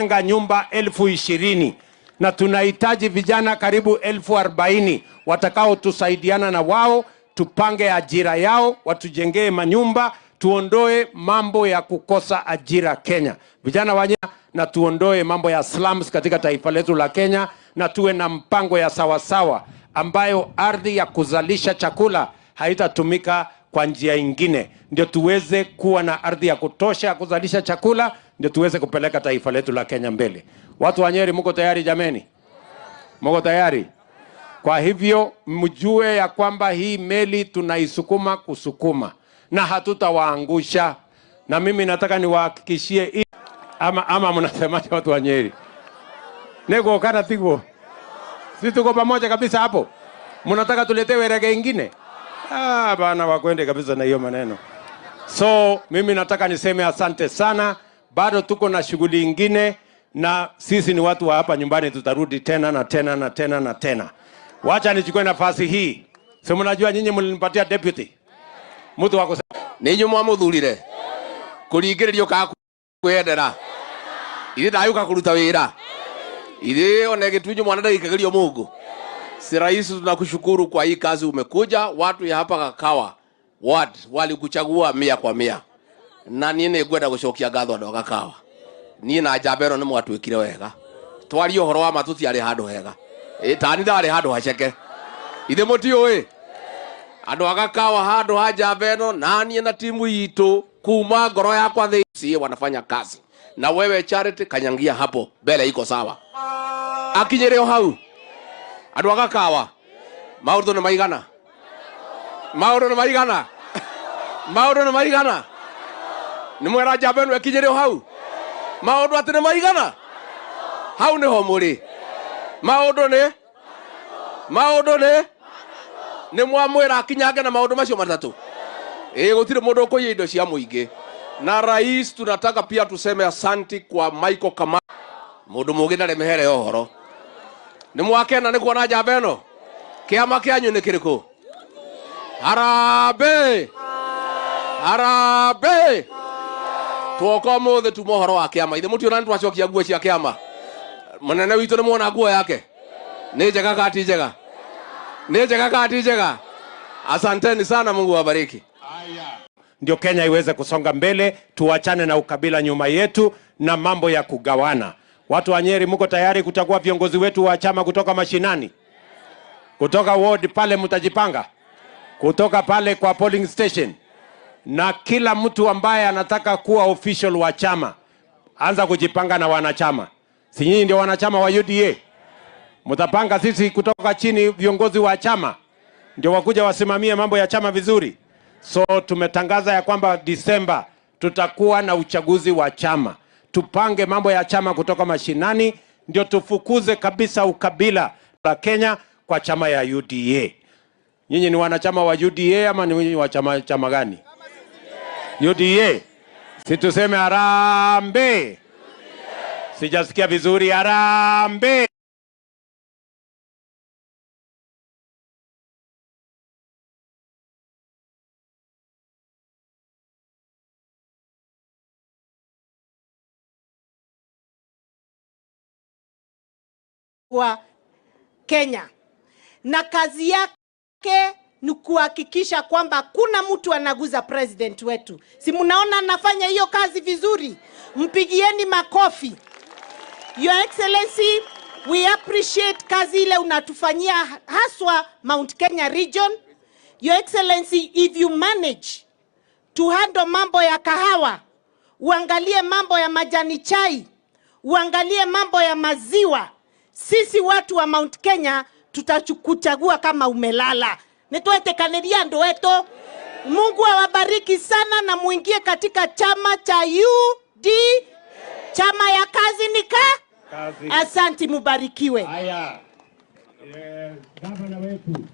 tunajenga nyumba 20,000 na tunahitaji vijana karibu 40,000 watakao tusaidiana na wao, tupange ajira yao, watujengee manyumba, tuondoe mambo ya kukosa ajira Kenya. Vijana wanya, na tuondoe mambo ya slums katika taifa letu la Kenya, na tuwe na mpango ya sawasawa ambayo ardhi ya kuzalisha chakula haitatumika kwa njia ingine. Ndio tuweze kuwa na ardhi ya kutosha ya kuzalisha chakula, ndio tuweze kupeleka taifa letu la Kenya mbele. Watu wa Nyeri, mko tayari jameni? Mko tayari? Kwa hivyo mjue ya kwamba hii meli tunaisukuma kusukuma na hatutawaangusha. Na mimi nataka niwahakikishie ama mnasemaje watu wa Nyeri? Nego kana tigo. Sisi tuko pamoja kabisa hapo. Mnataka tuletewe rege ingine? Bana wakwende kabisa na hiyo maneno. So mimi nataka niseme asante sana. Bado tuko na shughuli ingine, na sisi ni watu wa hapa nyumbani, tutarudi tena na tena na tena na tena. Wacha nichukue nafasi hii. Si mnajua nyinyi mlinipatia deputy. Mtu wako ninyi mwamuthurire kuringiririo ka kwendera iri ndayuka kuruta wira iri one gitunyu mwana ndagikagirio Mungu. Si rais, tunakushukuru kwa hii kazi umekuja. Watu ya hapa Kakawa ward walikuchagua 100%, na niĩ ngwenda gucokia ngatho andũ a Kakawa. Niĩ na njamba ĩno nĩ mwatwĩkire wega, twario horo wa matuti arĩ handũ hega, tani ndarĩ handũ haceke. Ithe mũtiũĩ andũ a Kakawa handũ ha njamba ĩno, na niĩ na timu itu kuma ngoro yakwa thĩ wanafanya kazi. Na wewe Charity kanyangia hapo mbele iko sawa, akinyere hau andũ a Kakawa maũndũ nĩ maigana, maũndũ nĩ maigana, maũndũ nĩ maigana. Nĩ mwera njamba ĩno ĩkinyere hau maũndũ atĩ nĩ maigana, hau nĩho mũrĩ. Maũndũ nĩ mwamwĩra akinyange na maũndũ macio matatũ. Gũtirĩ mũndũ ũkũiya indo cia mũingĩ. Na rais, tunataka pia tuseme asanti kwa Michael Kama, mũndũ mũgĩ ndarĩ mĩhere ya ũhoro. Nĩ mwakena nĩ kuona njamba ĩno? Kĩama kĩanyu nĩ kĩrĩkũ? Harambee! Harambee! Tuoka mũthĩ tuma ũhoro wa kĩama. Ithe mũtiona nĩ twacokia nguo cia kĩama? Mũnene witũ nĩ muona nguo yake? Nĩ njega kati njega? Nĩ njega kati njega? Asanteni sana, Mungu awabariki. Ndio Kenya iweze kusonga mbele, tuachane na ukabila nyuma yetu na mambo ya kugawana. Watu wa Nyeri, mko tayari kuchagua viongozi wetu wa chama kutoka mashinani? Kutoka ward pale mtajipanga? Kutoka pale kwa polling station? Na kila mtu ambaye anataka kuwa official wa chama, anza kujipanga na wanachama. Si nyinyi ndio wanachama wa UDA? Mtapanga sisi kutoka chini viongozi wa chama ndio wakuja wasimamie mambo ya chama vizuri. So tumetangaza ya kwamba Disemba tutakuwa na uchaguzi wa chama. Tupange mambo ya chama kutoka mashinani, ndio tufukuze kabisa ukabila la Kenya kwa chama ya UDA. Nyinyi ni wanachama wa UDA ama ni wa chama gani? UDA. Si tuseme harambee? Sijasikia vizuri, harambee. Wa Kenya, na kazi yake ni kuhakikisha kwamba kuna mtu anaguza president wetu. Si mnaona anafanya hiyo kazi vizuri? Mpigieni makofi. Your Excellency, we appreciate kazi ile unatufanyia haswa Mount Kenya region. Your Excellency, if you manage to handle mambo ya kahawa, uangalie mambo ya majani chai, uangalie mambo ya maziwa, sisi watu wa Mount Kenya tutakuchagua kama umelala. Nitwete kaneria ndo wetu. Mungu awabariki sana, na muingie katika chama cha UD. Chama ya kazi ni kazi. Asante, mubarikiwe. Haya. Gavana wetu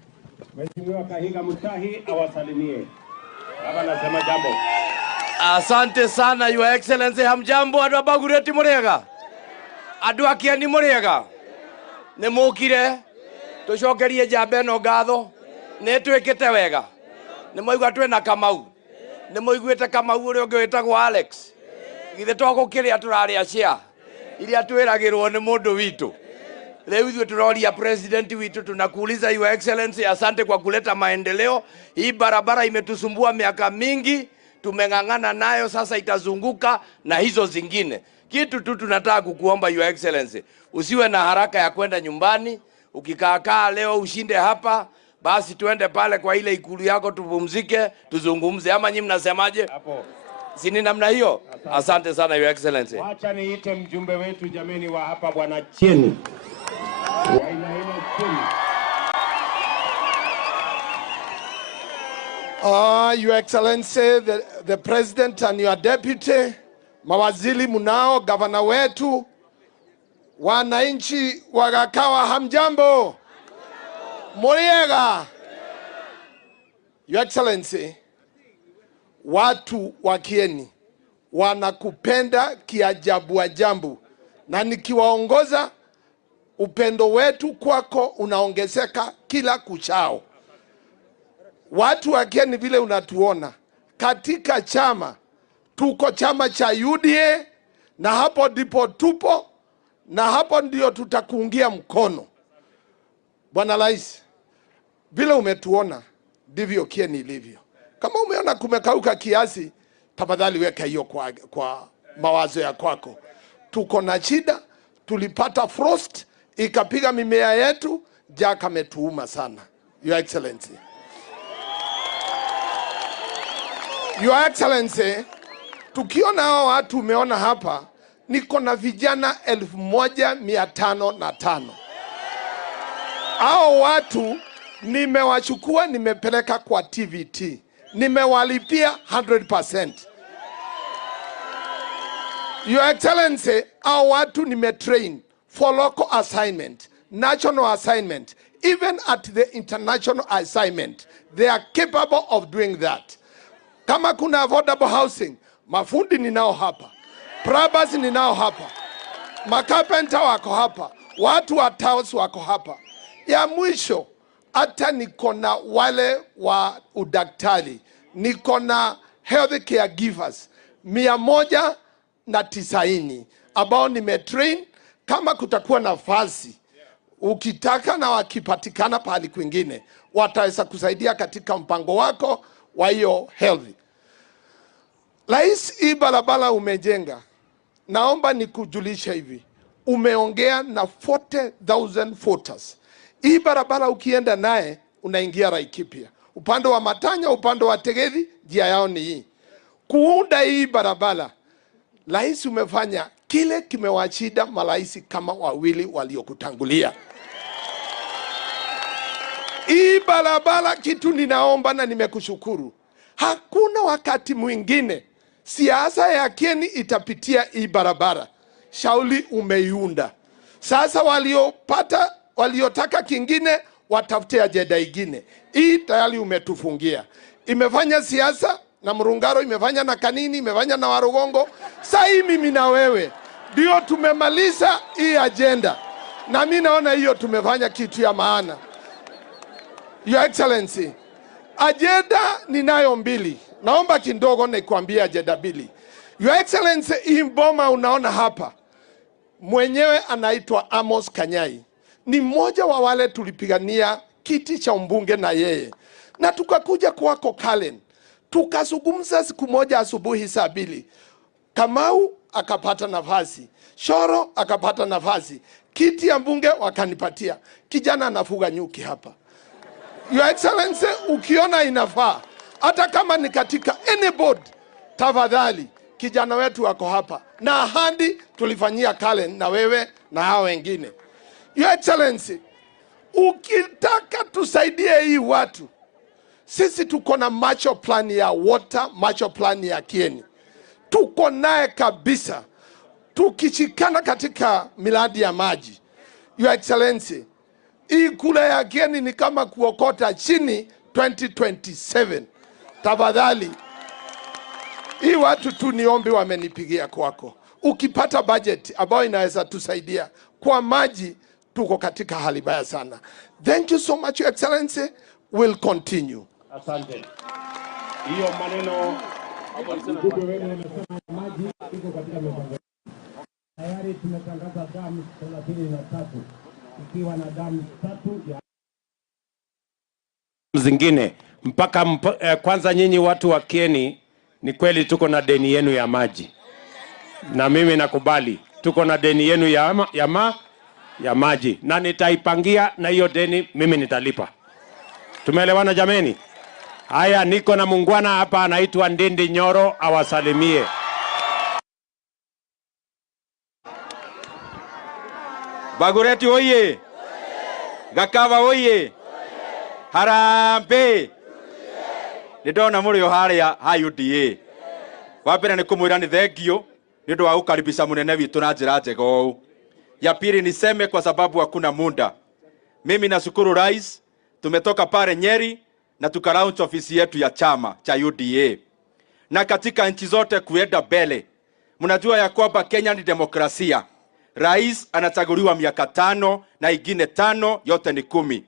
Mheshimiwa Kahiga Mutahi awasalimie. Baba nasema jambo. Asante sana Your Excellency. Hamjambo andũ a Bagureti mũrĩega? Andũ a Kieni mũrĩega? Nĩ mũkire tucokerie njamba ĩno ngatho, nĩ twĩkĩte wega. Nĩ moigua twĩna Kamau, nĩ moiguĩte Kamau ũrĩa ũngĩ wĩtagwo Alex. Githĩ twagũkĩrĩa tũrarĩa cia iria twiragirwo ni mundu witu. Leo ithuĩ turoria president witu, tunakuuliza Your Excellency, asante kwa kuleta maendeleo. Hii barabara imetusumbua miaka mingi, tumeng'ang'ana nayo, sasa itazunguka na hizo zingine. Kitu tu tunataka kukuomba Your Excellency, usiwe na haraka ya kwenda nyumbani. Ukikaakaa leo ushinde hapa, basi tuende pale kwa ile ikulu yako tupumzike, tuzungumze. Ama nyinyi mnasemaje? Hapo. Si ni namna hiyo? Asante sana Your Excellency. Wacha niite mjumbe wetu jameni wa hapa Bwana Kieni. Your Excellency, the President and your Deputy, mawaziri munao, gavana wetu, wananchi wagakawa hamjambo. Muriega. Your Excellency, watu wa Kieni wanakupenda kiajabu ajabu, na nikiwaongoza upendo wetu kwako unaongezeka kila kuchao. Watu wa Kieni vile unatuona katika chama, tuko chama cha UDA, na hapo ndipo tupo, na hapo ndio tutakuungia mkono. Bwana Rais, vile umetuona ndivyo Kieni ilivyo. Kama umeona kumekauka kiasi, tafadhali weka hiyo kwa mawazo ya kwako. Tuko na shida, tulipata frost ikapiga mimea yetu, jaka metuuma sana. Your Excellency, Your Excellency, tukiona hao watu umeona hapa, niko na vijana 1505. Hao watu nimewachukua, nimepeleka kwa TVT, nimewalipia 100%. Your Excellency, hao watu nimetrain for local assignment, national assignment, even at the international assignment. They are capable of doing that. Kama kuna affordable housing, mafundi ninao hapa, prabas ninao hapa, makapenta wako hapa, watu wa tiles wako hapa. Ya mwisho, hata niko na wale wa udaktari, niko na health care givers 190 ambao nimetrain. Kama kutakuwa nafasi, ukitaka na wakipatikana pahali kwingine, wataweza kusaidia katika mpango wako wa hiyo health. Rais, hii barabara umejenga, naomba nikujulisha hivi, umeongea na 40,000 voters. Hii barabara ukienda naye unaingia Laikipia, upande wa Matanya, upande wa Tegethi, njia yao ni hii. Kuunda hii barabara, Rais, umefanya kile kimewachida maraisi kama wawili waliokutangulia. Hii barabara, kitu ninaomba na nimekushukuru, hakuna wakati mwingine siasa ya Kieni itapitia hii barabara. Shauli umeiunda. Sasa waliotaka kingine watafute ajenda ingine. Hii tayari umetufungia. Imefanya siasa na Murungaro, imefanya na Kanini, imefanya na Warugongo. Sasa mimi na wewe ndio tumemaliza hii agenda, na mimi naona hiyo tumefanya kitu ya maana. Your Excellency, agenda ninayo mbili. Naomba kidogo nikwambie agenda mbili. Your Excellency, hii mboma unaona hapa, mwenyewe anaitwa Amos Kanyai. Ni mmoja wa wale tulipigania kiti cha mbunge na yeye. Na tukakuja kwako Kalen, tukazungumza siku moja asubuhi saa 2. Kamau akapata nafasi, Shoro akapata nafasi, kiti ya mbunge wakanipatia. Kijana anafuga nyuki hapa. Your Excellency, ukiona inafaa, hata kama ni katika any board, tafadhali kijana wetu wako hapa, na ahadi tulifanyia Kalen na wewe na hao wengine. Your Excellency, ukitaka tusaidie hii watu, sisi tuko na macho plan ya water, macho plan ya Kieni. Tuko naye kabisa, tukishikana katika miradi ya maji. Your Excellency, hii kule ya Kieni ni kama kuokota chini 2027. Tafadhali, hii watu tu niombi wamenipigia kwako. Ukipata budget ambayo inaweza tusaidia kwa maji, tuko katika hali mbaya sana. Thank you so much, Your Excellency. We'll continue. Asante. Hiyo maneno Tayari tumetangaza damu 33 ikiwa na damu 3 ya zingine mpaka kwanza nyinyi watu wa Kieni, ni kweli tuko na deni yenu ya maji. Na mimi nakubali tuko na deni yenu ya maji na nitaipangia, na hiyo deni mimi nitalipa. Tumeelewana jameni? Haya, niko na mungwana hapa anaitwa Ndindi Nyoro, awasalimie. Bagureti oye! Gakava oye! Harambe! Nidona muri yo haria ha UDA. Wambere ni kumwira ni thengio nindo wa kukaribisha munene witu na njira njega ũũ. Ya pili niseme kwa sababu hakuna muda. Mimi nashukuru rais, tumetoka pale Nyeri na tukalaunch ofisi yetu ya chama cha UDA. Na katika nchi zote kuenda mbele. Mnajua ya kwamba Kenya ni demokrasia. Rais anachaguliwa miaka 5 na ingine 5, yote ni 10.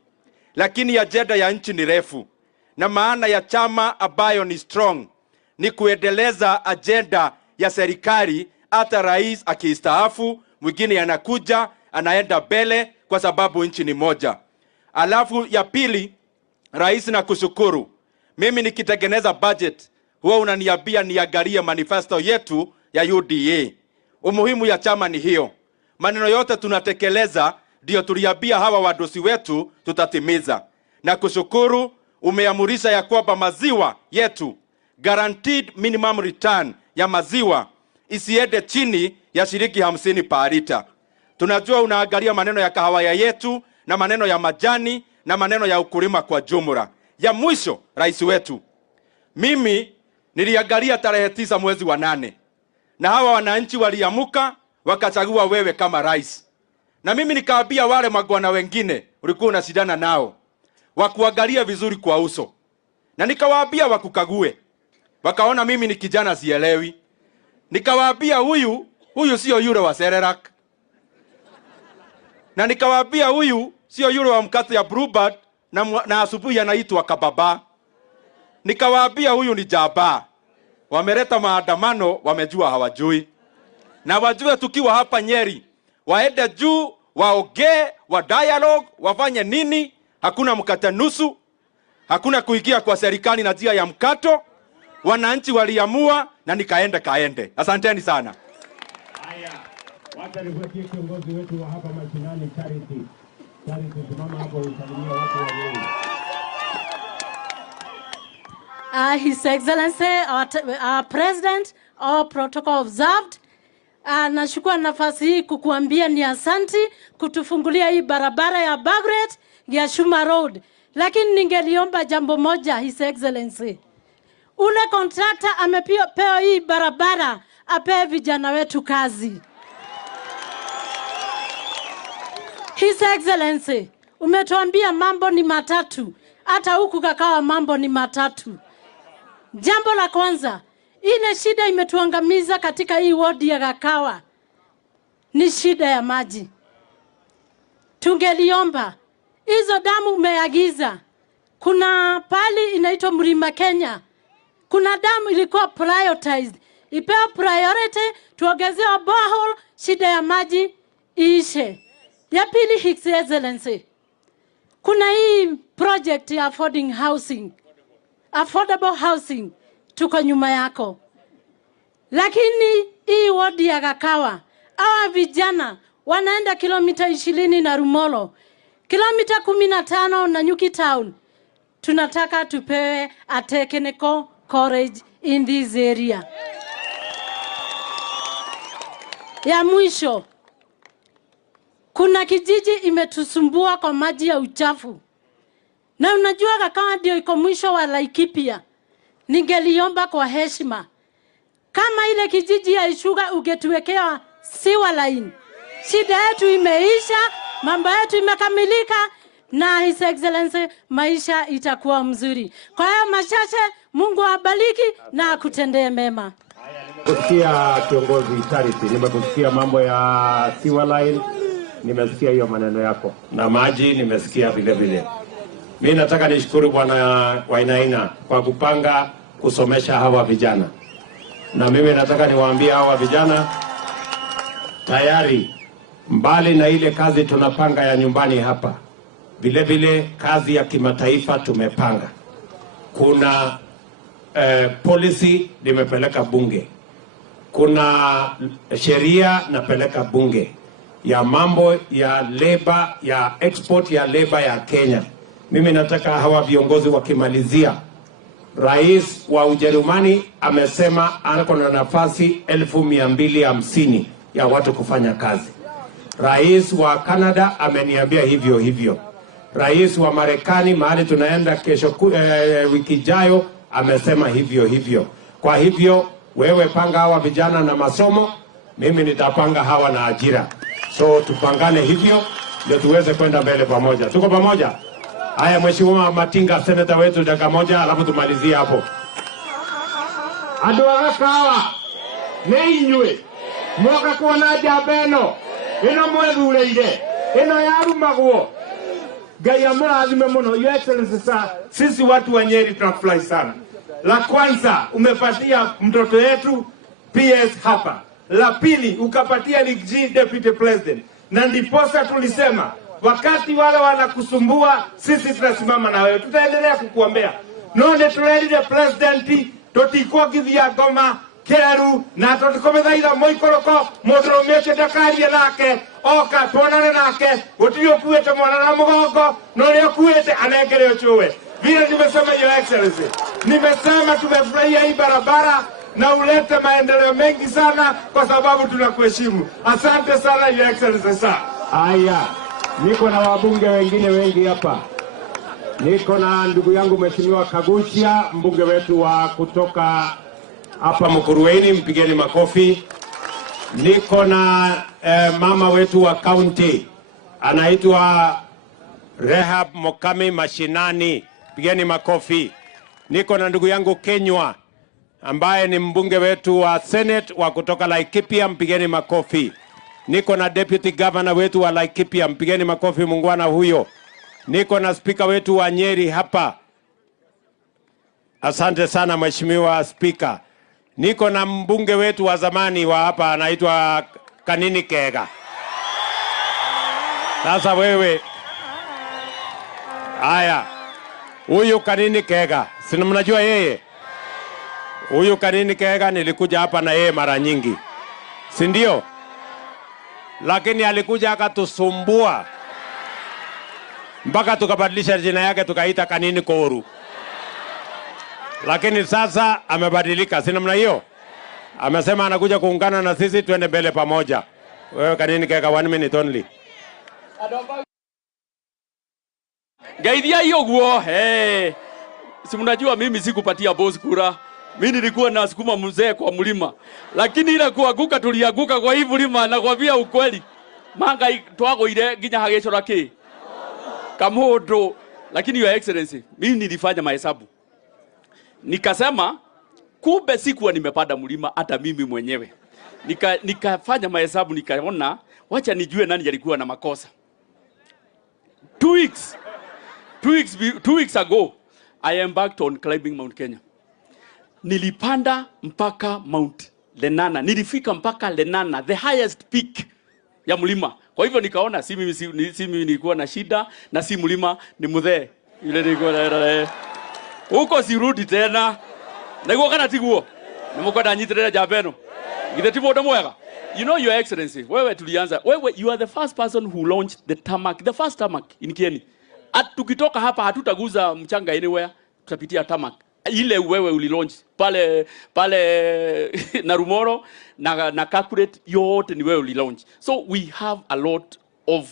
Lakini agenda ya nchi ni refu. Na maana ya chama ambayo ni strong ni kuendeleza agenda ya serikali, hata rais akistaafu mwingine anakuja anaenda mbele, kwa sababu nchi ni moja. Alafu ya pili, rais na kushukuru. Mimi nikitengeneza budget huwa unaniambia niangalie manifesto yetu ya UDA. Umuhimu ya chama ni hiyo. Maneno yote tunatekeleza ndio tuliambia hawa wadosi wetu tutatimiza. Na kushukuru umeamurisha ya kwamba maziwa yetu guaranteed minimum return ya maziwa isiende chini ya shilingi 50 per liter. Tunajua unaangalia maneno ya kahawa yetu na maneno ya majani na maneno ya ukulima kwa jumla. Ya mwisho, rais wetu, mimi niliangalia tarehe 9 mwezi wa 8 na hawa wananchi waliamuka wakachagua wewe kama rais. Na mimi nikaambia wale magwana wengine ulikuwa unashindana nao wakuangalia vizuri kwa uso, na nikawaambia wakukague. Wakaona mimi ni kijana sielewi. Nikawaambia huyu sio yule wa Serelak. Na nikawaambia huyu sio yule wa mkate ya Bluebird na asubuhi anaitwa kababa. Nikawaambia huyu ni jaba. Wameleta maandamano, wamejua hawajui. Na wajue tukiwa hapa Nyeri, waende juu, waongee, wa dialogue, wafanye nini? Hakuna mkate nusu, hakuna kuingia kwa serikali na njia ya mkato. Wananchi waliamua na kaende. Asanteni sana. Haya, wacha nifuatie kiongozi wetu wa hapa mashinani Charity. Charity, simama hapo usalimie watu wa Nyeri. His Excellency, our President, all protocol observed. Nashukua nafasi hii kukuambia ni asanti kutufungulia hii barabara ya Bagret ya Shuma Road. Lakini ningeliomba jambo moja, His Excellency. Ule contractor amepewa hii barabara, ape vijana wetu kazi. His Excellency, umetuambia mambo ni matatu. Hata huku kakawa mambo ni matatu. Jambo la kwanza, ile shida imetuangamiza katika hii ward ya Gakawa ni shida ya maji. Tungeliomba hizo damu umeagiza. Kuna pali inaitwa Mlima Kenya. Kuna damu ilikuwa prioritized. Ipewa priority, tuongezea borehole, shida ya maji iishe. Ya pili, His Excellency, kuna hii project ya affordable housing, tuko nyuma yako. Lakini hii ward ya Gakawa, hawa vijana wanaenda kilomita 20 na Rumolo, kilomita 15 na Nyuki Town. Tunataka tupewe a technical college in this area. Ya mwisho, kuna kijiji imetusumbua kwa maji ya uchafu. Na unajua Gakawa ndio iko mwisho wa Laikipia. Ningeliomba kwa heshima, kama ile kijiji ya Ishuga ungetuwekea sewer line, shida yetu imeisha, mambo yetu imekamilika, na His Excellency maisha itakuwa mzuri. Kwa hiyo machache, Mungu awabariki na akutendee mema. Kusikia kiongozi Charity, nimekusikia mambo ya sewer line, nimesikia hiyo maneno yako. Na maji nimesikia vile vile. Mimi nataka nishukuru Bwana Wainaina kwa kupanga kusomesha hawa vijana. Na mimi nataka niwaambie hawa vijana tayari, mbali na ile kazi tunapanga ya nyumbani hapa, vile vile kazi ya kimataifa tumepanga. Kuna policy nimepeleka bunge, kuna sheria napeleka bunge ya mambo ya labor, ya export ya labor ya Kenya. Mimi nataka hawa viongozi wakimalizia, Rais wa Ujerumani amesema ako na nafasi 1250 ya watu kufanya kazi. Rais wa Canada ameniambia hivyo hivyo. Rais wa Marekani mahali tunaenda kesho wiki ijayo amesema hivyo hivyo. Kwa hivyo wewe panga hawa vijana na masomo, mimi nitapanga hawa na ajira. So tupangane hivyo ndio tuweze kwenda mbele pamoja. Tuko pamoja? Haya, Mheshimiwa Matinga, seneta wetu, dakika moja alafu tumalizie hapo. Andu agakawa ni inywe mwoka kuona njamba ĩno mwethureire ĩno yarumagwo. Ngai amũrathime mũno. Your Excellency sir, sisi watu wa Nyeri tunafurahi sana. La kwanza umepatia mtoto yetu PS hapa. La pili ukapatia G Deputy President. Na ndiposa tulisema wakati wale wanakusumbua sisi tunasimama na wewe. Tutaendelea kukuombea. None tulerire president tutikwongithia ngoma keru na tutikomethaiga moikoroko mũndũ ũmĩte ndakarie nake oka tuonane nake gũtirĩ ũkuĩte mwana na mũgongo na ũrĩa ũkuĩte anengere ũcũwe. Vile nimesema Your Excellency, nimesema tumefurahia hii barabara na ulete maendeleo mengi sana kwa sababu tunakuheshimu. Asante sana Your Excellency sir. Haya, niko na wabunge wengine wengi hapa. Niko na ndugu yangu Mheshimiwa Kaguchia, mbunge wetu wa kutoka hapa Mukurweini, mpigeni makofi. Niko na mama wetu wa county anaitwa Rehab Mokami Mashinani, pigeni makofi. Niko na ndugu yangu Kenywa ambaye ni mbunge wetu wa Senate wa kutoka Laikipia, mpigeni makofi. Niko na deputy governor wetu wa Laikipia, mpigeni makofi mungwana huyo. Niko na speaker wetu wa Nyeri hapa. Asante sana Mheshimiwa Speaker. Niko na mbunge wetu wa zamani wa hapa anaitwa Kanini Kega. Sasa wewe, haya, huyu Kanini Kega, si mnajua yeye? Huyu Kanini Kega nilikuja hapa na yeye mara nyingi, si ndio? Lakini alikuja akatusumbua mpaka tukabadilisha jina yake tukaita Kanini Koru. Lakini sasa amebadilika, si namna hiyo? Amesema anakuja kuungana na sisi tuende mbele pamoja. Wewe Kanini Kega, 1 minute only. Gaidia hiyo guo, si mnajua mimi sikupatia boss kura. Mimi nilikuwa nasukuma mzee kwa mlima. Lakini ile kuanguka tulianguka kwa hii mlima, na kwambia ukweli. Manga twago ile ginya hagecora ki. Kamodo. Lakini Your Excellency, mimi nilifanya mahesabu. Nikasema kumbe sikuwa nimepanda mlima hata mimi mwenyewe. Nikafanya mahesabu nikaona wacha nijue nani alikuwa na makosa. 2 weeks ago I embarked on climbing Mount Kenya. Nilipanda mpaka Mount Lenana. Nilifika mpaka Lenana, the highest peak ya mlima. Kwa hivyo nikaona si mimi nilikuwa na shida na si mlima ni mzee. Yule nilikuwa na huko sirudi tena. Naguo kana tiguo. Nimekwenda nyitirira jabeno. Githe ti mundu mwega. You know Your Excellency, wewe tulianza. Wewe you are the first person who launched the first tarmac in Kieni. Tukitoka hapa hatutaguza mchanga anywhere, tutapitia tarmac. Ile wewe ulilaunch pale na Rumoro na calculate yote ni wewe ulilaunch. So we have a lot of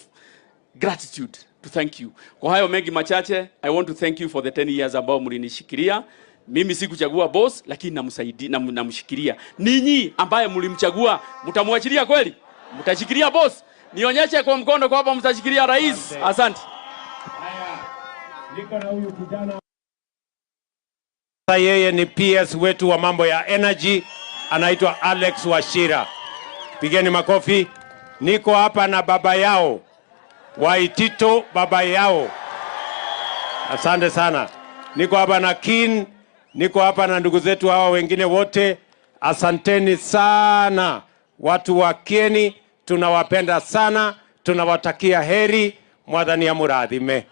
gratitude to thank you. Kwa hayo mengi machache, I want to thank you for the 10 years ambao mlinishikilia. Mimi sikuchagua boss lakini namsaidia namshikilia. Ninyi ambaye mlimchagua mtamwachilia kweli? Mtashikilia boss? Nionyeshe kwa mkono kwa hapa mtashikilia rais. Asante. Haya. Niko na huyu kijana. Yeye ni PS wetu wa mambo ya energy, anaitwa Alex Washira. Pigeni makofi. Niko hapa na baba yao Waitito, baba yao. Asante sana. Niko hapa na Kin, niko hapa na ndugu zetu hawa wengine wote. Asanteni sana watu wa Kieni. tunawapenda sana, tunawatakia heri. Mwathani ya murathime.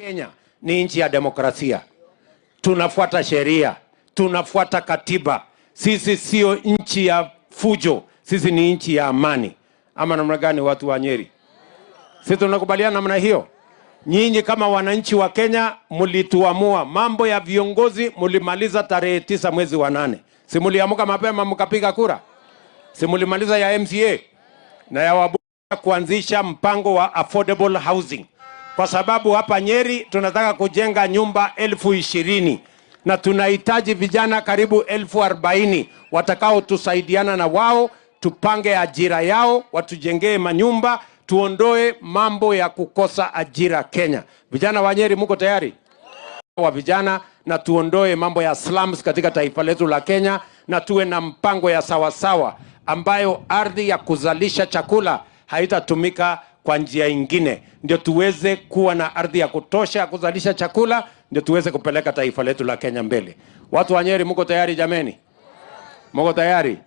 Kenya ni nchi ya demokrasia. Tunafuata sheria, tunafuata katiba. Sisi sio nchi ya fujo, sisi ni nchi ya amani. Ama namna gani watu wa Nyeri? Sisi tunakubaliana namna hiyo. Nyinyi kama wananchi wa Kenya mlituamua mambo ya viongozi, mlimaliza tarehe 9 mwezi wa 8. Si mliamuka mapema mkapiga kura? Si mlimaliza ya MCA na ya wabunge kuanzisha mpango wa affordable housing? Kwa sababu hapa Nyeri tunataka kujenga nyumba 20,000 na tunahitaji vijana karibu 40,000 watakao tusaidiana na wao, tupange ajira yao, watujengee manyumba, tuondoe mambo ya kukosa ajira Kenya. Vijana wa Nyeri, mko tayari? Wa vijana, na tuondoe mambo ya slums katika taifa letu la Kenya, na tuwe na mpango ya sawasawa ambayo ardhi ya kuzalisha chakula haitatumika kwa njia ingine, ndio tuweze kuwa na ardhi ya kutosha ya kuzalisha chakula, ndio tuweze kupeleka taifa letu la Kenya mbele. Watu wa Nyeri, mko tayari jameni? Mko tayari?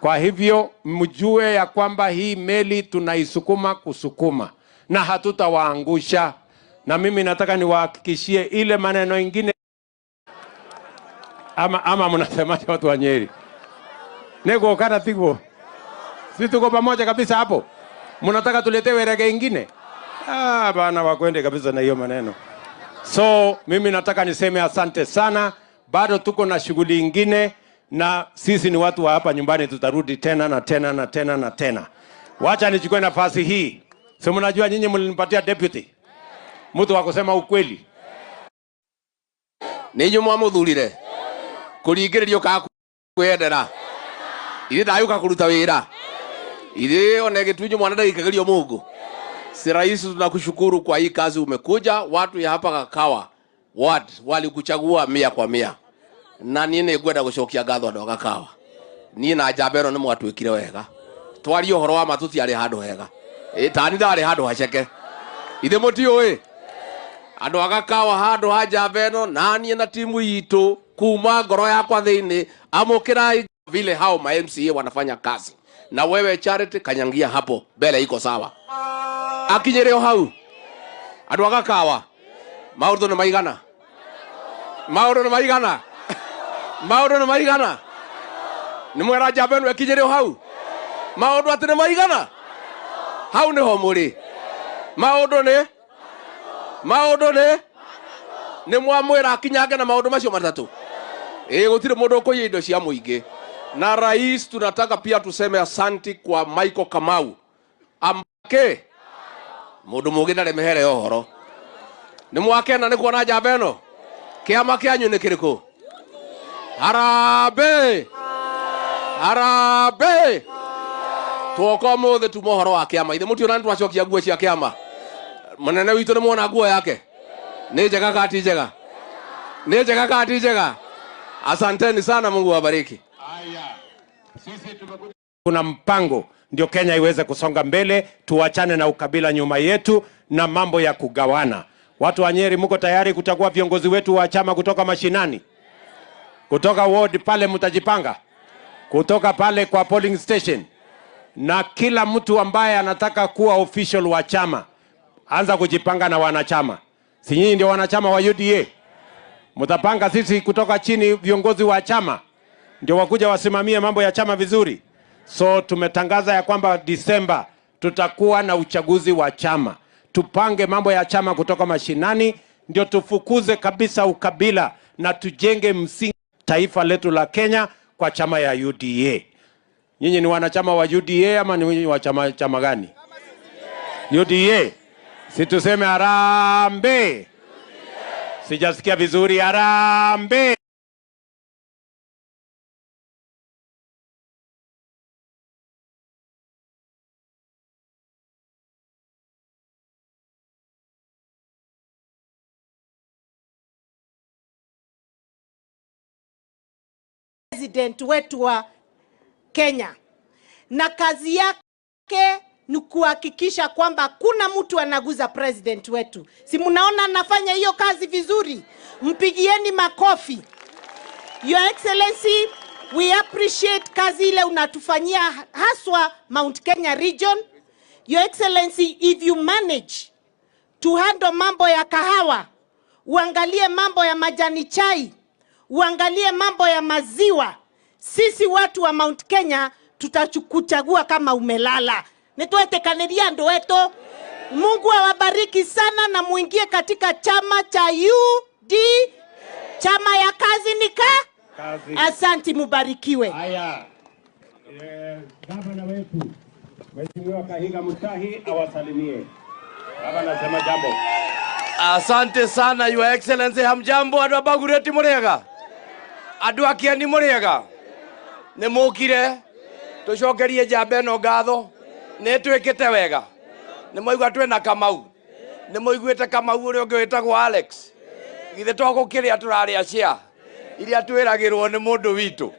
Kwa hivyo mjue ya kwamba hii meli tunaisukuma kusukuma na hatutawaangusha. Na mimi nataka niwahakikishie ile maneno ingine, ama mnasemaje watu wa Nyeri? Nego kana tigo. Sisi tuko pamoja kabisa hapo. Mnataka tuletewe rege ingine? Bana wakwende kabisa na hiyo maneno. So mimi nataka niseme asante sana. Bado tuko na shughuli ingine, na sisi ni watu wa hapa nyumbani, tutarudi tena na tena na tena na tena. Wacha nichukue nafasi hii. So mnajua nyinyi mlinipatia deputy, mtu wa kusema ukweli. Ninyu mwamuthurire kuringiririo ka kwendera ithe ndayuka kuruta wira ithe one gitunyu mwana ndagikagerio Mungu. Si rahisi, tunakushukuru kwa hii kazi umekuja. Watu ya hapa Kakawa ward walikuchagua 100%, na niĩ nĩ ngwenda gũcokia ngatho andũ a Kakawa. Niĩ na Njambero nĩ mwatwĩkire wega, twaria ũhoro wa ma tũtiarĩ handũ hega, tani ndarĩ handũ haceke. Ithe mũtiũĩ andũ a Kakawa handũ ha Njambero na niĩ na timu itũ kuma ngoro yakwa thĩinĩ, amũkĩrai vile hao ma MCA wanafanya kazi. Na wewe Charity kanyangia hapo mbele iko sawa. Akinyere hau andũ a Kakawa maũndũ nĩ maigana, maũndũ nĩ maigana, maũndũ nĩ maigana. Nĩ mwera Njambero akinyere hau maũndũ atĩ nĩ maigana, hau nĩho mũrĩ. Maũndũ nĩ mwamwĩra akinyange na maũndũ macio matatũ. Gũtirĩ mũndũ ũkũiya indo cia mũingĩ. Na rais, tunataka pia tuseme asanti kwa Michael Kamau ambake mũndũ mũgĩ ndarĩ mĩhere ũhoro. Nĩ mwakena nĩ kuona Njambero? Kĩama kĩanyu nĩ kĩrĩkũ? Harambee! Harambee! Tuoka ũmũthĩ tuma ũhoro wa kĩama. Ithe mũtiona nĩ twacokia nguo cia kĩama? Mũnene witũ nĩ muona nguo yake? Nĩ njega kati njega? Nĩ njega kati njega? Asanteni sana, Mungu awabariki. Sisi tumekuja, kuna mpango ndio Kenya iweze kusonga mbele, tuachane na ukabila nyuma yetu na mambo ya kugawana. Watu wa Nyeri, mko tayari kuchagua viongozi wetu wa chama kutoka mashinani? Kutoka ward pale mtajipanga? Kutoka pale kwa polling station? Na kila mtu ambaye anataka kuwa official wa chama anza kujipanga na wanachama. Si nyinyi ndio wanachama wa UDA? Mtapanga sisi kutoka chini viongozi wa chama ndio wakuja wasimamie mambo ya chama vizuri. So tumetangaza ya kwamba Disemba tutakuwa na uchaguzi wa chama. Tupange mambo ya chama kutoka mashinani, ndio tufukuze kabisa ukabila na tujenge msingi taifa letu la Kenya kwa chama ya UDA. Nyinyi ni wanachama wa UDA ama ni wa chama gani? UDA. Si tuseme harambee? Sijasikia vizuri. Harambee! President wetu wa Kenya, na kazi yake ni kuhakikisha kwamba kuna mtu anaguza president wetu. Si mnaona anafanya hiyo kazi vizuri? Mpigieni makofi. Your Excellency, we appreciate kazi ile unatufanyia haswa Mount Kenya region. Your Excellency, if you manage to handle mambo ya kahawa, uangalie mambo ya majani chai, uangalie mambo ya maziwa, sisi watu wa Mount Kenya tutakuchagua kama umelala. Nituete kaneria ndo wetu. Mungu awabariki sana, na muingie katika chama cha UD, chama ya kazi nika kazi. Asante, mubarikiwe. Haya, gavana wetu Mheshimiwa Kahiga Mutahi awasalimie. Gavana, sema jambo. Asante sana, Your Excellency. Hamjambo andu abagureti muriega? Andu a Kieni muriega? Nĩ mũkire tucokerie Njambero ngatho, nĩ twĩkĩte wega. Nĩ moigua twĩ na Kamau. Nĩ moiguĩte Kamau ũrĩa ũngĩ wĩtagwo Alex. Githĩ to gũkĩrĩa tũrarĩa cia. Iria twĩragĩrwo nĩ mũndũ witũ.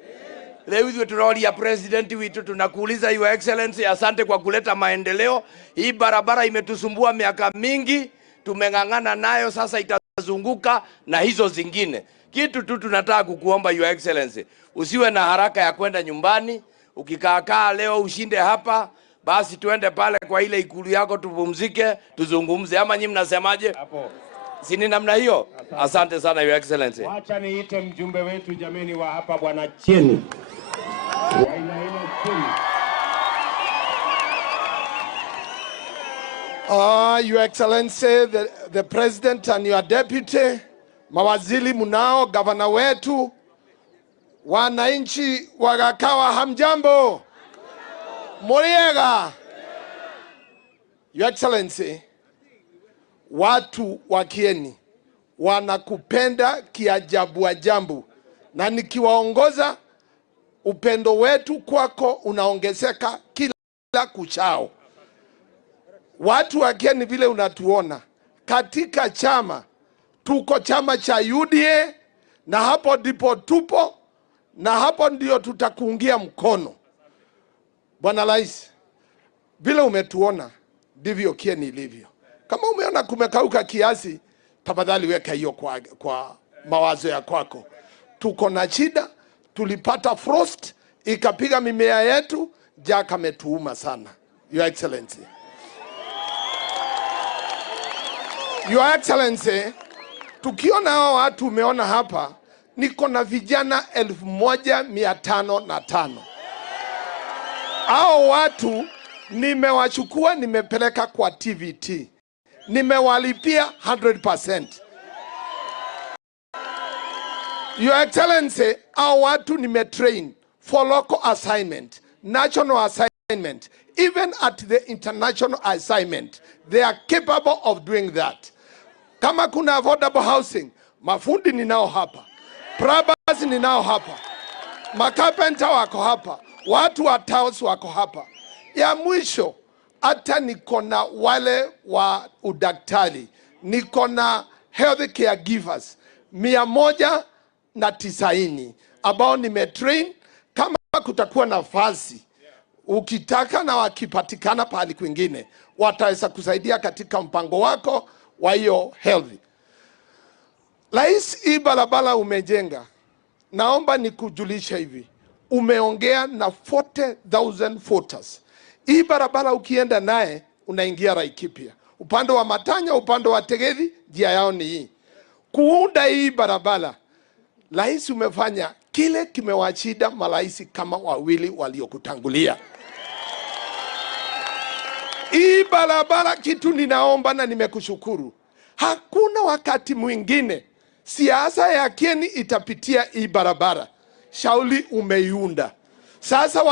Leo ithuĩ tunaoria president wetu, tunakuuliza Your Excellency, asante kwa kuleta maendeleo. Hii barabara imetusumbua miaka mingi, tumeng'ang'ana nayo, sasa itazunguka na hizo zingine. Kitu tu tunataka kukuomba Your Excellency, usiwe na haraka ya kwenda nyumbani. Ukikaakaa leo ushinde hapa, basi tuende pale kwa ile ikulu yako tupumzike, tuzungumze. Ama nyinyi mnasemaje? Hapo. Sini namna hiyo? Asante sana Your Excellency. Wacha niite mjumbe wetu jameni wa hapa bwana Kieni. Your Excellency, the President and your Deputy, mawaziri munao, gavana wetu, wananchi wagakawa hamjambo. Muriega. Your Excellency, watu wa Kieni wanakupenda kiajabu ajabu, na nikiwaongoza upendo wetu kwako unaongezeka kila kuchao. Watu wa Kieni vile unatuona katika chama, tuko chama cha UDA, na hapo ndipo tupo, na hapo ndio tutakuungia mkono. Bwana Rais, vile umetuona ndivyo Kieni ilivyo. Kama umeona kumekauka kiasi, tafadhali weka hiyo kwa mawazo ya kwako. Tuko na shida, tulipata frost ikapiga mimea yetu, jaka metuuma sana. Your Excellency. Your Excellency, tukiona hao watu umeona hapa, niko na vijana 1505. Hao watu nimewachukua, nimepeleka kwa TVT. Nimewalipia 100%. Your Excellency, hao watu nimetrain for local assignment, national assignment, even at the international assignment. They are capable of doing that. Kama kuna affordable housing, mafundi ninao hapa, plumbers ninao hapa, makapenta wako hapa, watu wa tiles wako hapa. Ya mwisho, hata niko na wale wa udaktari, niko na health care givers 190 ambao nimetrain. Kama kutakuwa nafasi, ukitaka na wakipatikana pahali kwingine, wataweza kusaidia katika mpango wako wa hiyo health. Rais, hii barabara umejenga, naomba nikujulisha hivi, umeongea na 40,000 voters. Hii barabara ukienda naye unaingia Laikipia, upande wa Matanya, upande wa Tegethi, njia yao ni hii. Kuunda hii barabara, Rais, umefanya kile kimewachida marais kama wawili waliokutangulia. Hii barabara, kitu ninaomba na nimekushukuru, hakuna wakati mwingine siasa ya Kieni itapitia hii barabara. Shauli umeiunda. Sasa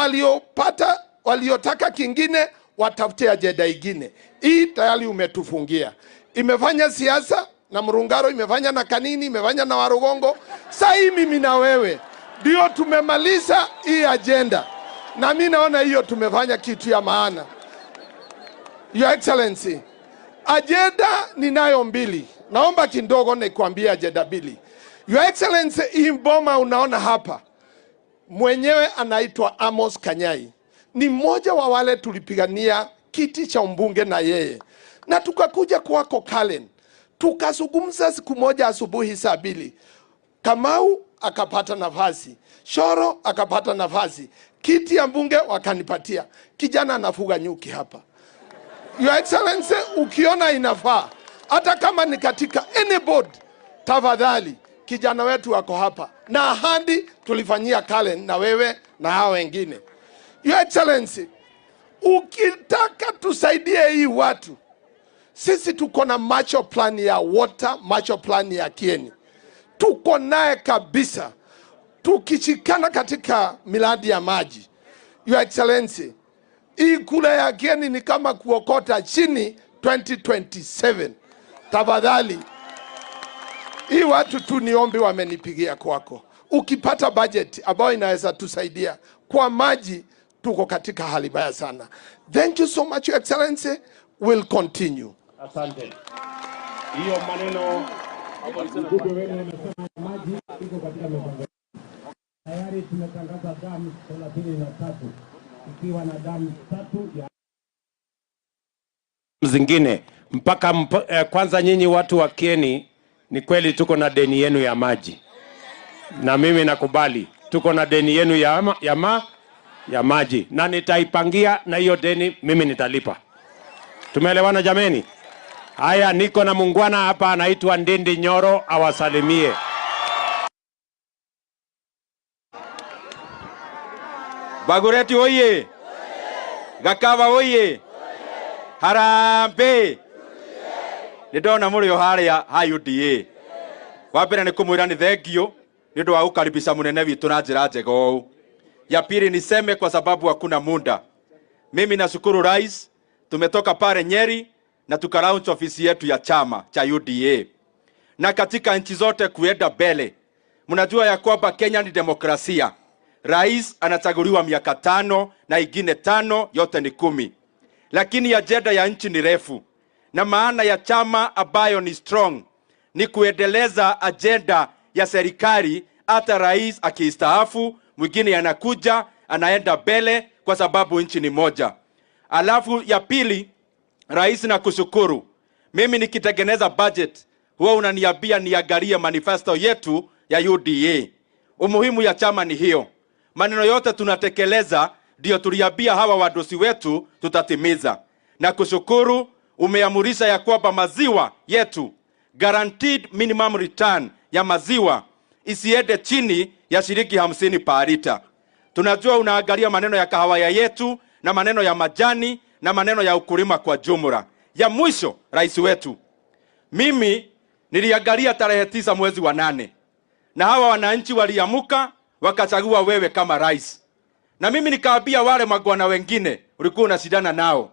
waliotaka kingine watafute ajenda ingine. Hii tayari umetufungia. Imefanya siasa na Murungaro, imefanya na Kanini, imefanya na Warugongo. Sasa hii mimi na wewe ndio tumemaliza hii agenda, na mimi naona hiyo tumefanya kitu ya maana. Your Excellency, agenda ninayo mbili. Naomba kidogo nikwambie agenda mbili. Your Excellency, hii mboma unaona hapa, mwenyewe anaitwa Amos Kanyai. Ni mmoja wa wale tulipigania kiti cha mbunge na yeye. Na tukakuja kwako Kalen. Tukazungumza siku moja asubuhi saa 2. Kamau akapata nafasi, Shoro akapata nafasi, kiti ya mbunge wakanipatia. Kijana anafuga nyuki hapa. Your Excellency, ukiona inafaa, hata kama ni katika any board, tafadhali kijana wetu wako hapa, na ahadi tulifanyia Kalen na wewe na hao wengine. Your Excellency, ukitaka tusaidie hii watu, sisi tuko na macho plan ya water, macho plan ya Kieni. Tuko naye kabisa, tukishikana katika miradi ya maji. Your Excellency, hii kula ya Kieni ni kama kuokota chini 2027. Tafadhali, hii watu tu niombi wamenipigia kwako. Ukipata budget ambayo inaweza tusaidia kwa maji, tuko katika hali mbaya sana. Thank you so much, Your Excellency. will continue. Asante. Hiyo maneno tayari tumetangaza damu 33 ikiwa na damu 3 ya zingine mpaka kwanza nyinyi watu wa Kieni, ni kweli tuko na deni yenu ya maji. Na mimi nakubali tuko na deni yenu ya maji na nitaipangia, na hiyo deni mimi nitalipa. Tumeelewana jameni? Haya, niko na mungwana hapa anaitwa Ndindi Nyoro, awasalimie. Bagureti oye! Gakava oye! Harambe! Nidona muri haria ha UDA. Wambere ni kumwira ni thengio nindo wa ukaribisha munene witu na njira njega ũũ. Ya pili niseme kwa sababu hakuna muda. Mimi nashukuru rais, tumetoka pale Nyeri na tukalaunch ofisi yetu ya chama cha UDA. Na katika nchi zote kuenda mbele. Mnajua ya kwamba Kenya ni demokrasia. Rais anachaguliwa miaka 5 na ingine 5 yote ni 10. Lakini ajenda ya nchi ni refu. Na maana ya chama ambayo ni strong ni kuendeleza ajenda ya serikali hata rais akistaafu, mwingine anakuja anaenda mbele kwa sababu nchi ni moja. Alafu ya pili, rais na kushukuru. Mimi nikitengeneza budget huwa unaniambia niangalie manifesto yetu ya UDA. Umuhimu ya chama ni hiyo. Maneno yote tunatekeleza ndio tuliambia hawa wadosi wetu tutatimiza. Na kushukuru umeamurisha ya kwamba maziwa yetu guaranteed minimum return ya maziwa isiende chini ya shilingi 50 per liter. Tunajua unaangalia maneno ya kahawa yetu na maneno ya majani na maneno ya ukulima kwa jumla. Ya mwisho rais wetu, mimi niliangalia tarehe 9 mwezi wa 8 na hawa wananchi waliamuka wakachagua wewe kama rais. Na mimi nikaambia wale magwana wengine ulikuwa unashindana nao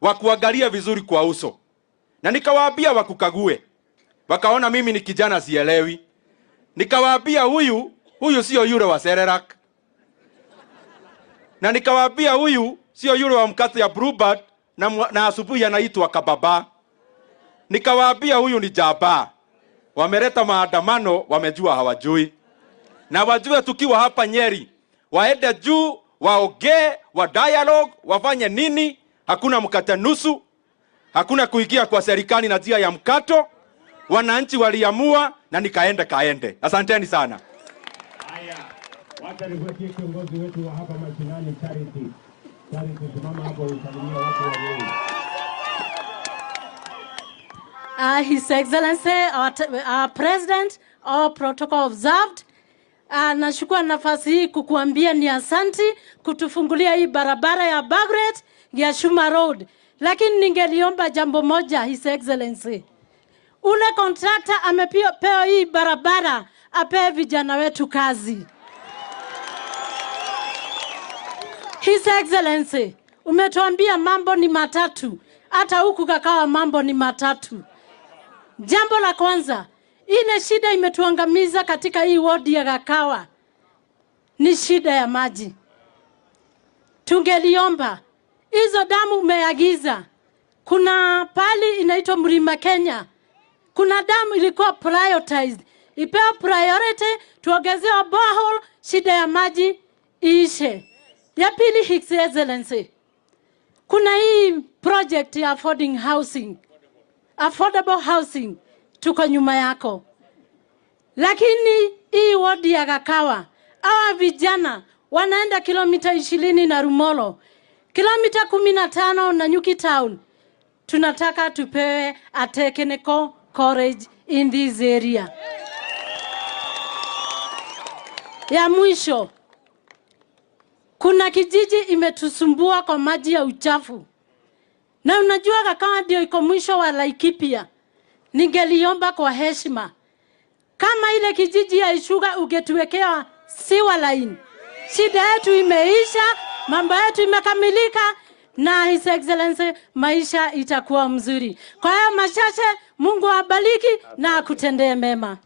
wakuangalia vizuri kwa uso, na nikawaambia wakukague. Wakaona mimi ni kijana sielewi. Nikawaambia huyu sio yule wa Serelak. Na nikawaambia huyu sio yule wa mkate ya Bluebird na asubuhi anaitwa kababa. Nikawaambia huyu ni jaba. Wameleta maandamano, wamejua hawajui. Na wajue tukiwa hapa Nyeri, waende juu, waongee, wa dialogue, wafanye nini? Hakuna mkate nusu, hakuna kuingia kwa serikali na njia ya mkato. Wananchi waliamua na kaende. Asanteni sana. haya. Wacha nifuatie kiongozi wetu wa hapa mashinani Charity. Charity, simama hapo usalimie watu wa Nyeri. His Excellency, our President, all protocol observed. Nashukua nafasi hii kukuambia ni asanti kutufungulia hii barabara ya Bagret ya Shuma Road. Lakini ningeliomba jambo moja, His Excellency. Ule contractor amepewa hii barabara, apewe vijana wetu kazi. His Excellency, umetuambia mambo ni matatu. Hata huku kakawa mambo ni matatu. Jambo la kwanza, ile shida imetuangamiza katika hii wodi ya Gakawa ni shida ya maji. Tungeliomba hizo damu umeagiza. Kuna pali inaitwa Mlima Kenya. Kuna damu ilikuwa prioritized. Ipewa priority, tuongezewe borehole, shida ya maji iishe. Ya pili, His Excellency, kuna hii project ya affordable housing, tuko nyuma yako. Lakini hii wodi ya Gakawa, hawa vijana wanaenda kilomita 20 na Rumolo, kilomita 15 na Nyuki Town. Tunataka tupewe a technical college in this area. Ya mwisho, kuna kijiji imetusumbua kwa maji ya uchafu. Na unajua Gakawa ndio iko mwisho wa Laikipia. Ningeliomba kwa heshima, kama ile kijiji ya Ishuga ungetuwekea sewer line, shida yetu imeisha, mambo yetu imekamilika, na His Excellency maisha itakuwa mzuri. Kwa hiyo machache, Mungu awabariki na akutendee mema.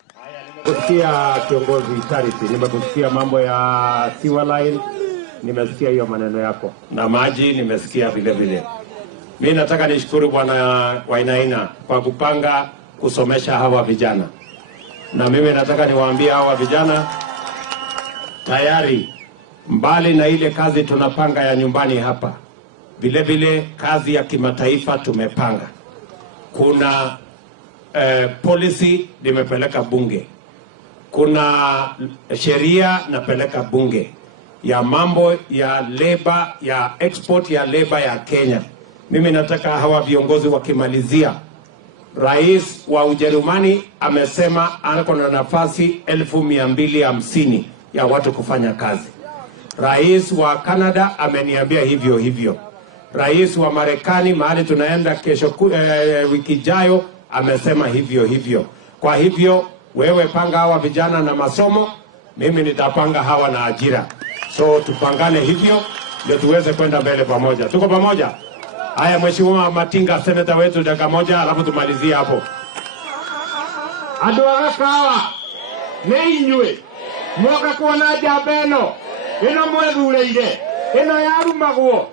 Kusikia kiongozi Charity, nimekusikia mambo ya sewer line, nimesikia hiyo maneno yako. na maji nimesikia vile vile. Mimi nataka nishukuru Bwana Wainaina kwa kupanga kusomesha hawa vijana. Na mimi nataka niwaambie hawa vijana tayari, mbali na ile kazi tunapanga ya nyumbani hapa, vile vile kazi ya kimataifa tumepanga. Kuna policy nimepeleka bunge, kuna sheria napeleka bunge ya mambo ya labor, ya export ya labor ya Kenya. Mimi nataka hawa viongozi wakimalizia, Rais wa Ujerumani amesema ako na nafasi 1250 ya watu kufanya kazi. Rais wa Canada ameniambia hivyo hivyo. Rais wa Marekani mahali tunaenda kesho wiki ijayo amesema hivyo hivyo. Kwa hivyo wewe panga hawa vijana na masomo, mimi nitapanga hawa na ajira. So tupangane hivyo ndio tuweze kwenda mbele pamoja. Tuko pamoja? Haya, Mheshimiwa Matinga, seneta wetu, dakika moja alafu tumalizie hapo. Andu agakawa ne inywe mwoka kuona jabeno ino mwethureire ino yarumagwo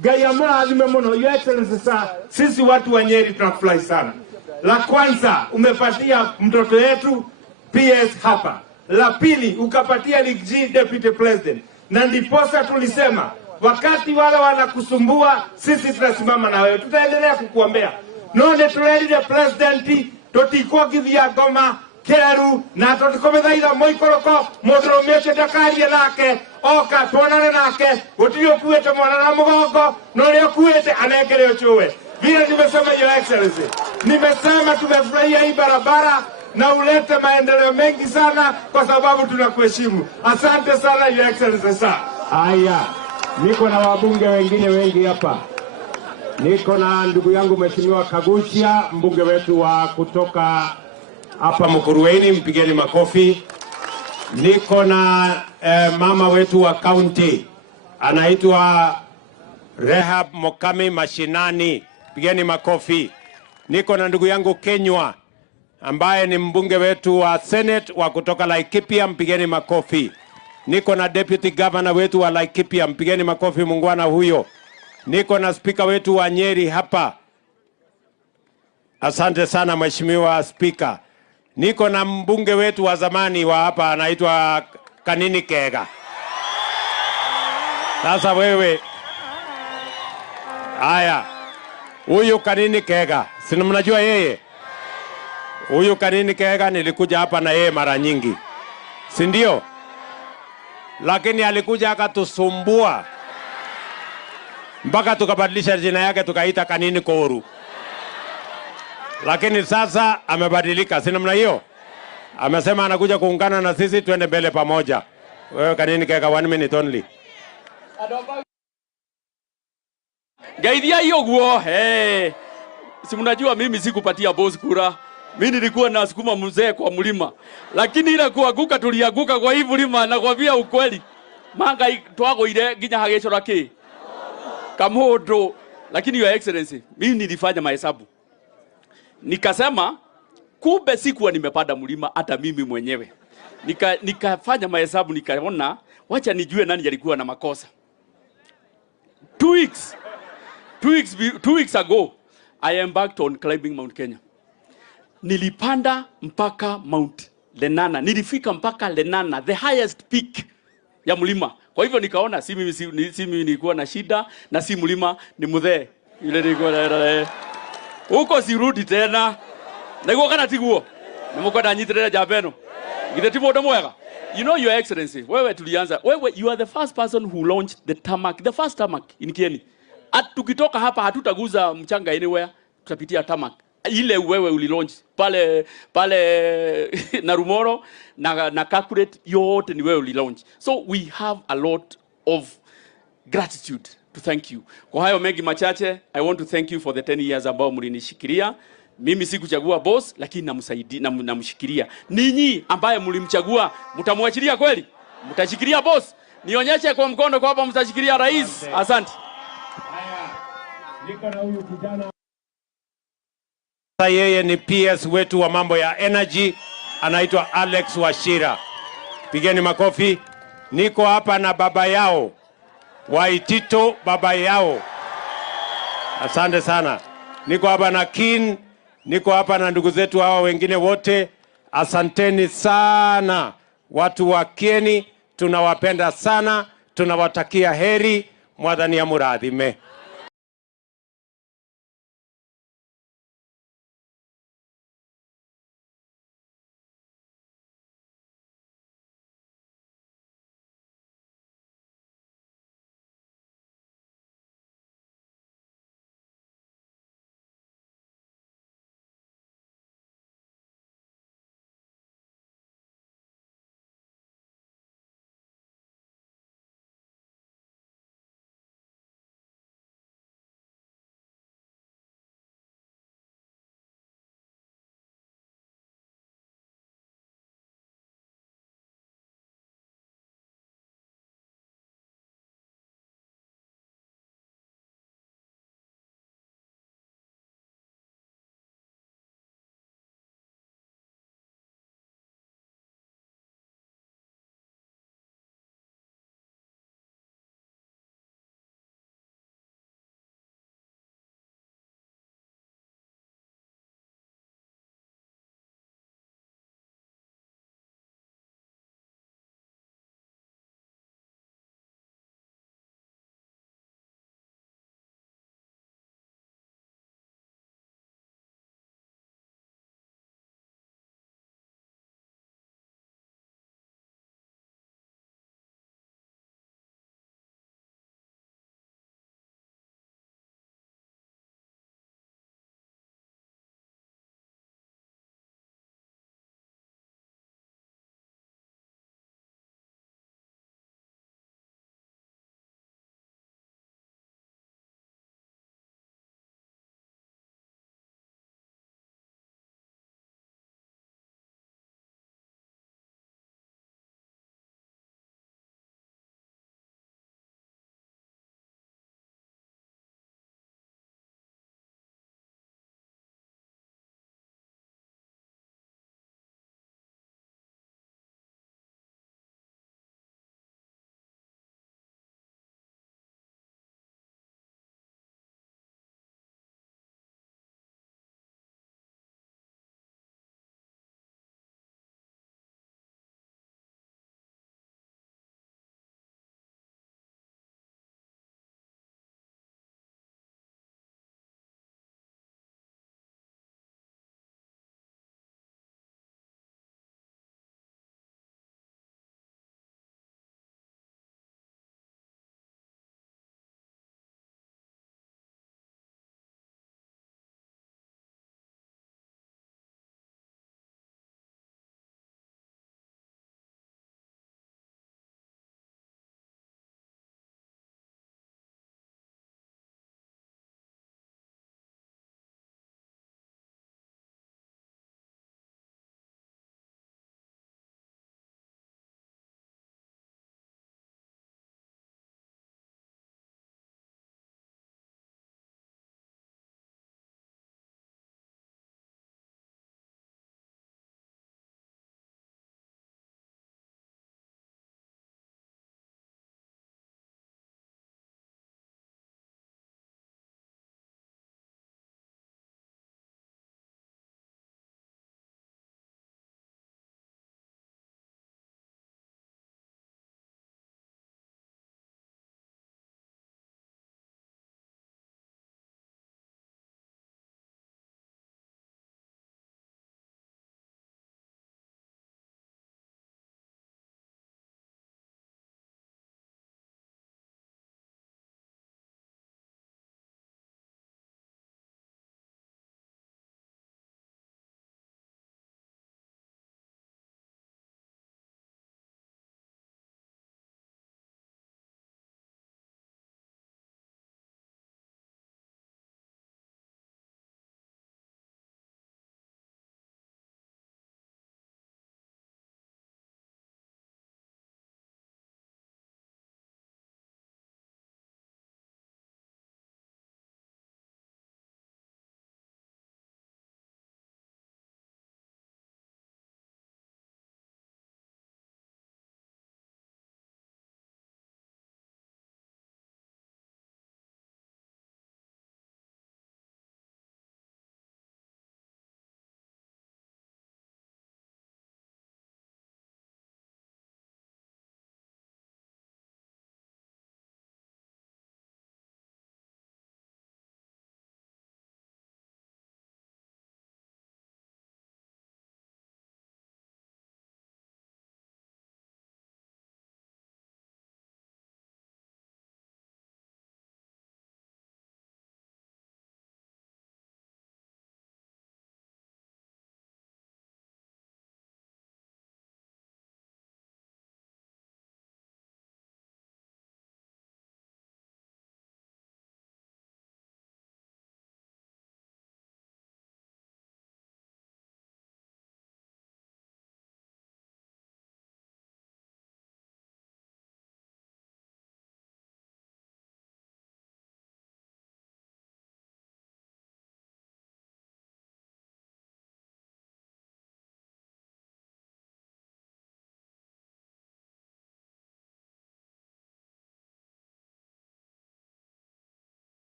Ngai amurathime muno. Your Excellency sir, sisi watu wa Nyeri tunafurahi sana. La kwanza umepatia mtoto yetu PS hapa. La pili ukapatia G Deputy President. Na ndiposa tulisema wakati wale wanakusumbua sisi tunasimama na wewe. Tutaendelea kukuombea. None tulelile presidenti totiko githia ngoma keru na totikomethaiga moikoroko mudromete dakarie nake oka tuonane nake gutio kuete mwana na mugongo no rio kuete anengere ochowe. Vile nimesema Your Excellency, nimesema tumefurahia hii barabara na ulete maendeleo mengi sana kwa sababu tunakuheshimu. Asante sana Your Excellency sir. Haya, niko na wabunge wengine wengi hapa. Niko na ndugu yangu Mheshimiwa Kaguchia, mbunge wetu wa kutoka hapa Mkuruweni, mpigeni makofi. Niko na mama wetu wa county anaitwa Rehab Mokami Mashinani, pigeni makofi. Niko na ndugu yangu Kenywa ambaye ni mbunge wetu wa Senate wa kutoka Laikipia, mpigeni makofi. Niko na deputy governor wetu wa Laikipia, mpigeni makofi mungwana huyo. Niko na speaker wetu wa Nyeri hapa. Asante sana Mheshimiwa Speaker. Niko na mbunge wetu wa zamani wa hapa anaitwa Kanini Kega. Sasa wewe, haya, huyu Kanini Kega, si mnajua yeye? Huyu Kanini Kega nilikuja hapa na yeye mara nyingi, si ndio? Lakini alikuja akatusumbua mpaka tukabadilisha jina yake tukaita Kanini Koru. Lakini sasa amebadilika, si namna hiyo? Amesema anakuja kuungana na sisi tuende mbele pamoja. Wewe Kanini Kega, 1 minute only. Gaidia hiyo guo, si mnajua mimi sikupatia boss kura. Mimi nilikuwa nasukuma mzee kwa mlima. Lakini ile kuanguka tulianguka kwa hii mlima na kwambia ukweli. Manga twago ile ginya hagecora ki. Kamodo. Lakini Your Excellency, mimi nilifanya mahesabu. Nikasema kumbe sikuwa nimepanda mlima hata mimi mwenyewe. Nikafanya mahesabu nikaona wacha nijue nani alikuwa na makosa. 2 weeks ago I embarked on climbing Mount Kenya. Nilipanda mpaka Mount Lenana. Nilifika mpaka Lenana, the highest peak ya mlima. Kwa hivyo nikaona si mimi nilikuwa na shida na si mlima ni mzee. Yule nilikuwa na huko sirudi tena. Niko kana tiguo. Nimekwenda nyitirira jabeno. Githeti modo mwega. You know Your Excellency, wewe tulianza. Wewe you are the first person who launched the tarmac, the first tarmac in Kieni. Tukitoka hapa hatutaguza mchanga anywhere, tutapitia tarmac. Ile wewe ulilaunch pale na Rumoro na calculate yote ni wewe ulilaunch. So we have a lot of gratitude to thank you. Kwa hayo mengi machache, I want to thank you for the 10 years ambao mlinishikilia. Mimi sikuchagua boss lakini namsaidia namshikilia. Ninyi ambaye mlimchagua mtamwachilia kweli? Mtashikilia boss? Nionyeshe kwa mkono kwa hapa mtashikilia rais. Asante. Haya. Niko na huyu kijana. Yeye ni PS wetu wa mambo ya energy, anaitwa Alex Washira. Pigeni makofi. Niko hapa na baba yao Waitito, baba yao Asante sana. Niko hapa na Kin, niko hapa na ndugu zetu hawa wengine wote. Asanteni sana watu wa Kieni, tunawapenda sana, tunawatakia heri, Mwathani amurathime.